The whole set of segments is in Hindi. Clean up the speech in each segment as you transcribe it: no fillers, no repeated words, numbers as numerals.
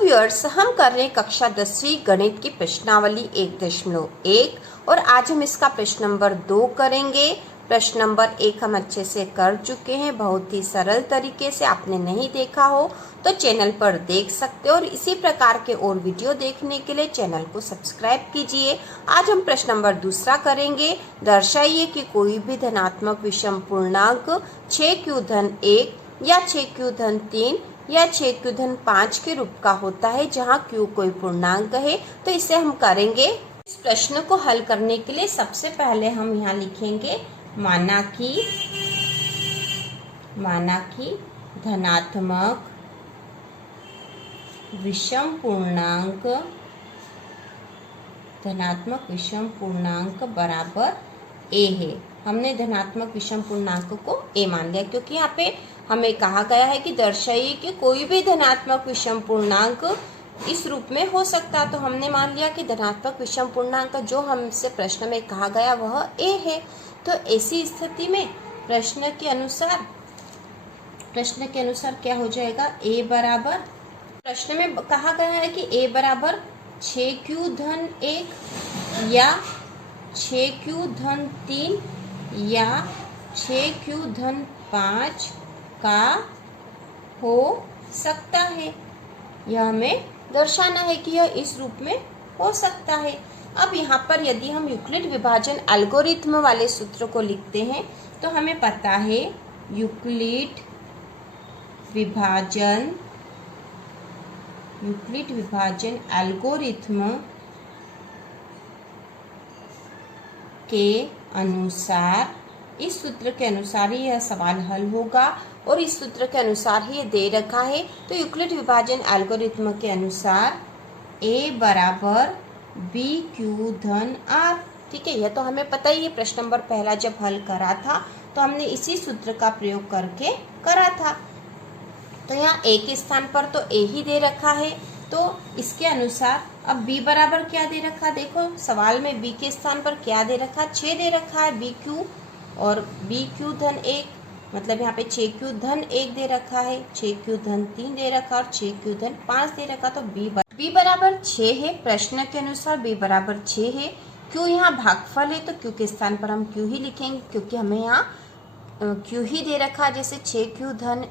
व्यूअर्स, हम कर रहे हैं कक्षा 10वीं गणित की प्रश्नावली 1.1 और आज हम इसका प्रश्न नंबर 2 करेंगे। प्रश्न नंबर 1 हम अच्छे से कर चुके हैं, बहुत ही सरल तरीके से। आपने नहीं देखा हो तो चैनल पर देख सकते हो और इसी प्रकार के और वीडियो देखने के लिए चैनल को सब्सक्राइब कीजिए। आज हम प्रश्न नंबर 2 करेंगे। दर्शाइए कि कोई भी धनात्मक विषम पूर्णांक 6q-1 या 6q-3 या 6q-5 के रूप का होता है, जहाँ q कोई पूर्णांक है। तो इसे हम करेंगे। इस प्रश्न को हल करने के लिए सबसे पहले हम यहाँ लिखेंगे माना कि धनात्मक विषम पूर्णांक बराबर a है। हमने धनात्मक विषम पूर्णांक को a मान लिया, क्योंकि यहाँ पे हमें कहा गया है कि दर्शाइए कि कोई भी धनात्मक विषम पूर्णांक इस रूप में हो सकता। तो हमने मान लिया कि धनात्मक विषम पूर्णांक जो हमसे प्रश्न में कहा गया वह a है। तो ऐसी स्थिति में प्रश्न के अनुसार क्या हो जाएगा, a बराबर, प्रश्न में कहा गया है कि a बराबर 6q-1 या 6q-3 या 6q-5 का हो सकता है। यह हमें दर्शाना है कि यह इस रूप में हो सकता है। अब यहाँ पर यदि हम यूक्लिड विभाजन एल्गोरिथ्म वाले सूत्र को लिखते हैं तो हमें पता है यूक्लिड विभाजन एल्गोरिथ्म के अनुसार, इस सूत्र के अनुसार ही यह सवाल हल होगा और इस सूत्र के अनुसार ही ये दे रखा है। तो यूक्लिड विभाजन एल्गोरिथ्म के अनुसार a बराबर bq-r, ठीक है। यह तो हमें पता ही है, प्रश्न नंबर पहला जब हल करा था तो हमने इसी सूत्र का प्रयोग करके करा था। तो यहाँ a के स्थान पर तो a ही दे रखा है, तो इसके अनुसार अब b बराबर क्या दे रखा, देखो सवाल में b के स्थान पर क्या दे रखा, 6 दे रखा है bq, और bq-1 मतलब यहाँ पे 6q-1 दे रखा है, 6q-3 दे रखा और 6q-5 दे रखा। तो b बराबर 6 है। प्रश्न के अनुसार b बराबर 6 है। q यहाँ भागफल है तो q के स्थान पर हम q ही लिखेंगे, क्योंकि हमें यहाँ q ही दे रखा है। जैसे 6q-1,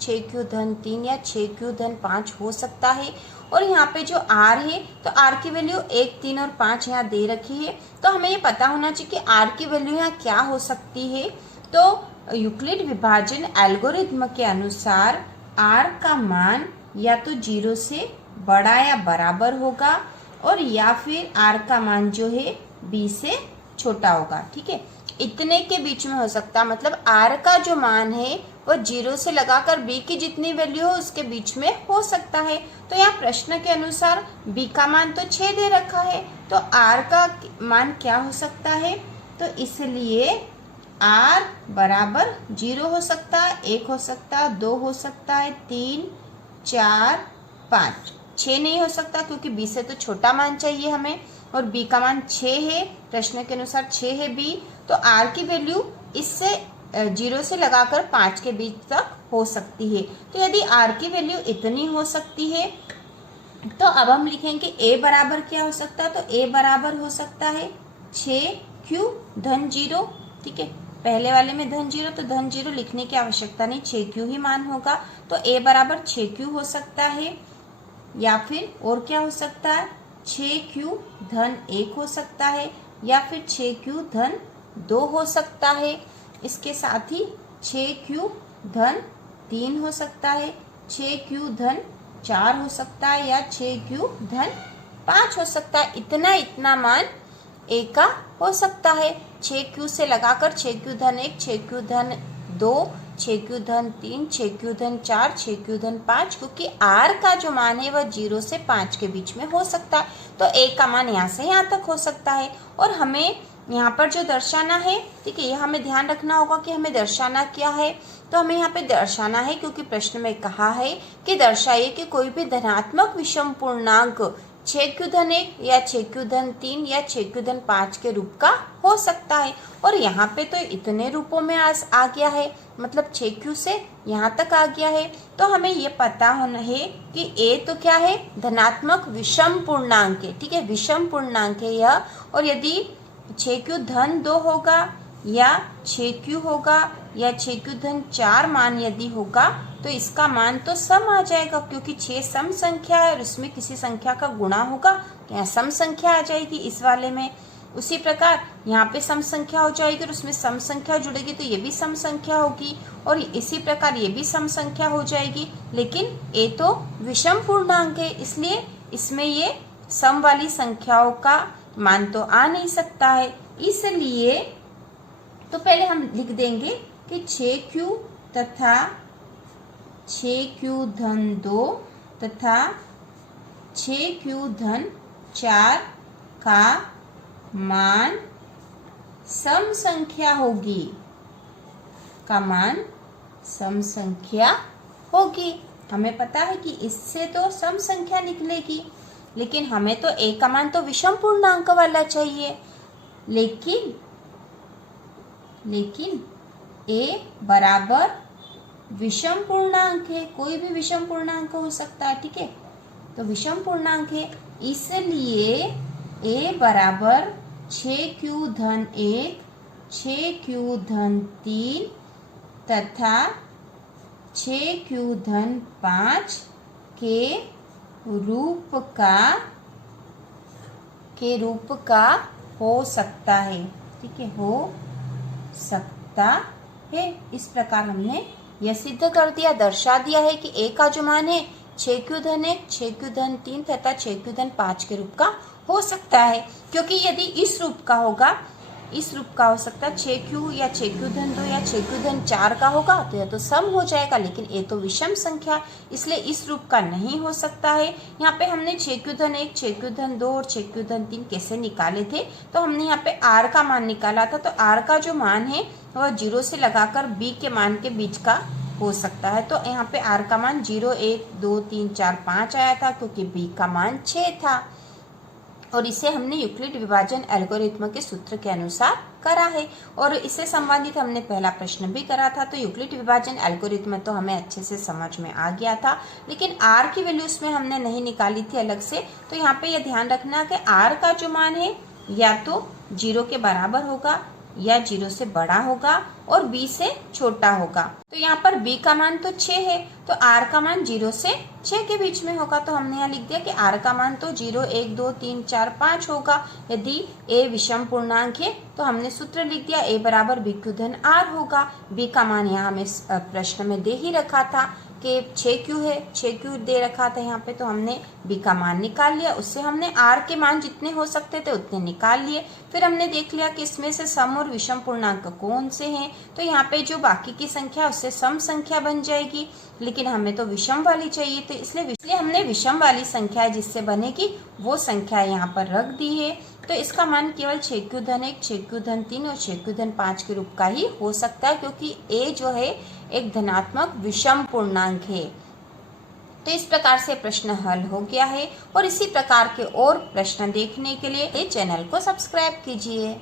6q-3 या 6q-5 हो सकता है। और यहाँ पे जो r है तो r की वैल्यू 1, 3 और 5 यहाँ दे रखी है। तो हमें ये पता होना चाहिए कि r की वैल्यू यहाँ क्या हो सकती है। तो यूक्लिड विभाजन एल्गोरिथ्म के अनुसार r का मान या तो 0 से बड़ा या बराबर होगा और या फिर r का मान जो है b से छोटा होगा, ठीक है। इतने के बीच में हो सकता, मतलब r का जो मान है वह 0 से लगाकर b की जितनी वैल्यू हो उसके बीच में हो सकता है। तो यहाँ प्रश्न के अनुसार b का मान तो 6 दे रखा है, तो r का मान क्या हो सकता है, तो इसलिए r बराबर 0 हो सकता है, 1 हो सकता है, 2 हो सकता है, 3, 4, 5, 6 नहीं हो सकता क्योंकि b से तो छोटा मान चाहिए हमें, और b का मान 6 है, प्रश्न के अनुसार 6 है b। तो r की वैल्यू इससे 0 से लगाकर 5 के बीच तक हो सकती है। तो यदि r की वैल्यू इतनी हो सकती है तो अब हम लिखेंगे a बराबर क्या हो सकता है, तो a बराबर हो सकता है 6q-0, ठीक है। पहले वाले में -0 तो -0 लिखने की आवश्यकता नहीं, 6q ही मान होगा। तो a बराबर 6q हो सकता है, या फिर और क्या हो सकता है, 6q-1 हो सकता है, या फिर 6q-2 हो सकता है। इसके साथ ही 6q-3 हो सकता है, 6q-4 हो सकता है, या 6q-5 हो सकता है। इतना मान a का हो सकता है। 6q से लगाकर 6q-1, 6q-2, 6q-3, 6q-4, 6q-5, क्योंकि r का जो मान है वह 0 से 5 के बीच में हो सकता है। तो a का मान यहाँ से यहाँ तक हो सकता है। और हमें यहाँ पर जो दर्शाना है, ठीक है, यह हमें ध्यान रखना होगा कि हमें दर्शाना क्या है। तो हमें यहाँ पे दर्शाना है, क्योंकि प्रश्न में कहा है कि दर्शाइए कि कोई भी धनात्मक विषम पूर्णांक 6 क्यू धन 1 या 6 क्यू धन 3 या 6 क्यू धन 5 के रूप का हो सकता है। और यहाँ पे तो इतने रूपों में आ गया है, मतलब 6 क्यू से यहाँ तक आ गया है। तो हमें ये पता होना है कि a तो क्या है, धनात्मक विषम पूर्णांक है, ठीक है, विषम पूर्णांक है यह। और यदि 6 क्यू धन 2 होगा या 6 क्यू होगा या 6 क्यू धन 4 मान यदि होगा तो इसका मान तो सम आ जाएगा, क्योंकि 6 सम संख्या है और इसमें किसी संख्या का गुणा होगा तो यहाँ सम संख्या आ जाएगी इस वाले में। उसी प्रकार यहाँ पे सम संख्या हो जाएगी और उसमें सम संख्या जुड़ेगी तो ये भी सम संख्या होगी, और इसी प्रकार ये भी सम संख्या हो जाएगी। लेकिन a तो विषम पूर्णांक है, इसलिए इसमें ये सम वाली संख्याओं का मान तो आ नहीं सकता है। इसलिए तो पहले हम लिख देंगे कि 6q तथा 6q धन 2 तथा 6q धन 4 का मान सम संख्या होगी, का मान सम संख्या होगी। हमें पता है कि इससे तो सम संख्या निकलेगी, लेकिन हमें तो a का मान तो विषम पूर्णांक वाला चाहिए। लेकिन a बराबर विषम पूर्णांक है, कोई भी विषम पूर्णांक हो सकता है, ठीक है, तो विषम पूर्णांक है, इसलिए a बराबर 6q धन 1 6q धन 3 तथा 6q धन 5 के रूप का हो सकता है, ठीक है, हो सकता है। इस प्रकार हमने यह सिद्ध कर दिया, दर्शा दिया है कि a का जो मान है 6q धन 1 6q धन 3 तथा 6q धन 5 के रूप का हो सकता है। क्योंकि यदि इस रूप का होगा, इस रूप का हो सकता है 6q या 6q धन 2 या 6q धन 4 का होगा तो यह तो सम हो जाएगा, लेकिन a तो विषम संख्या इसलिए इस रूप का नहीं हो सकता है। यहाँ पे हमने 6q धन 1 6q धन 2 और 6q धन 3 कैसे निकाले थे, तो हमने यहाँ पे r का मान निकाला था। तो r का जो मान है वह 0 से लगाकर b के मान के बीच का हो सकता है। तो यहाँ पे r का मान 0 1 2 3 4 5 आया था, क्योंकि b का मान 6 था। और इसे हमने यूक्लिड विभाजन एल्गोरिथ्म के सूत्र के अनुसार करा है, और इससे संबंधित हमने पहला प्रश्न भी करा था। तो यूक्लिड विभाजन एल्गोरिथ्म तो हमें अच्छे से समझ में आ गया था, लेकिन r की वैल्यू उसमें हमने नहीं निकाली थी अलग से। तो यहाँ पे यह ध्यान रखना कि r का जो मान है या तो 0 के बराबर होगा या 0 से बड़ा होगा और b से छोटा होगा। तो यहाँ पर b का मान तो 6 है, तो r का मान 0 से 6 के बीच में होगा। तो हमने यहाँ लिख दिया कि r का मान तो 0 1 2 3 4 5 होगा। यदि a विषम पूर्णांक है तो हमने सूत्र लिख दिया a बराबर bq धन r होगा। b का मान यहाँ हमें प्रश्न में दे ही रखा था कि 6q है, 6q दे रखा था यहाँ पे, तो हमने b का मान निकाल लिया। उससे हमने r के मान जितने हो सकते थे उतने निकाल लिए। फिर हमने देख लिया कि इसमें से सम और विषम पूर्णांक कौन से हैं, तो यहाँ पे जो बाकी की संख्या उससे सम संख्या बन जाएगी, लेकिन हमें तो विषम वाली चाहिए, तो इसलिए हमने विषम वाली संख्या जिससे बनेगी वो संख्या यहाँ पर रख दी है। तो इसका मान केवल 6q धन 1 6q धन 3 और 6q धन 5 के रूप का ही हो सकता है, क्योंकि a जो है एक धनात्मक विषम पूर्णांक है। तो इस प्रकार से प्रश्न हल हो गया है, और इसी प्रकार के और प्रश्न देखने के लिए चैनल को सब्सक्राइब कीजिए।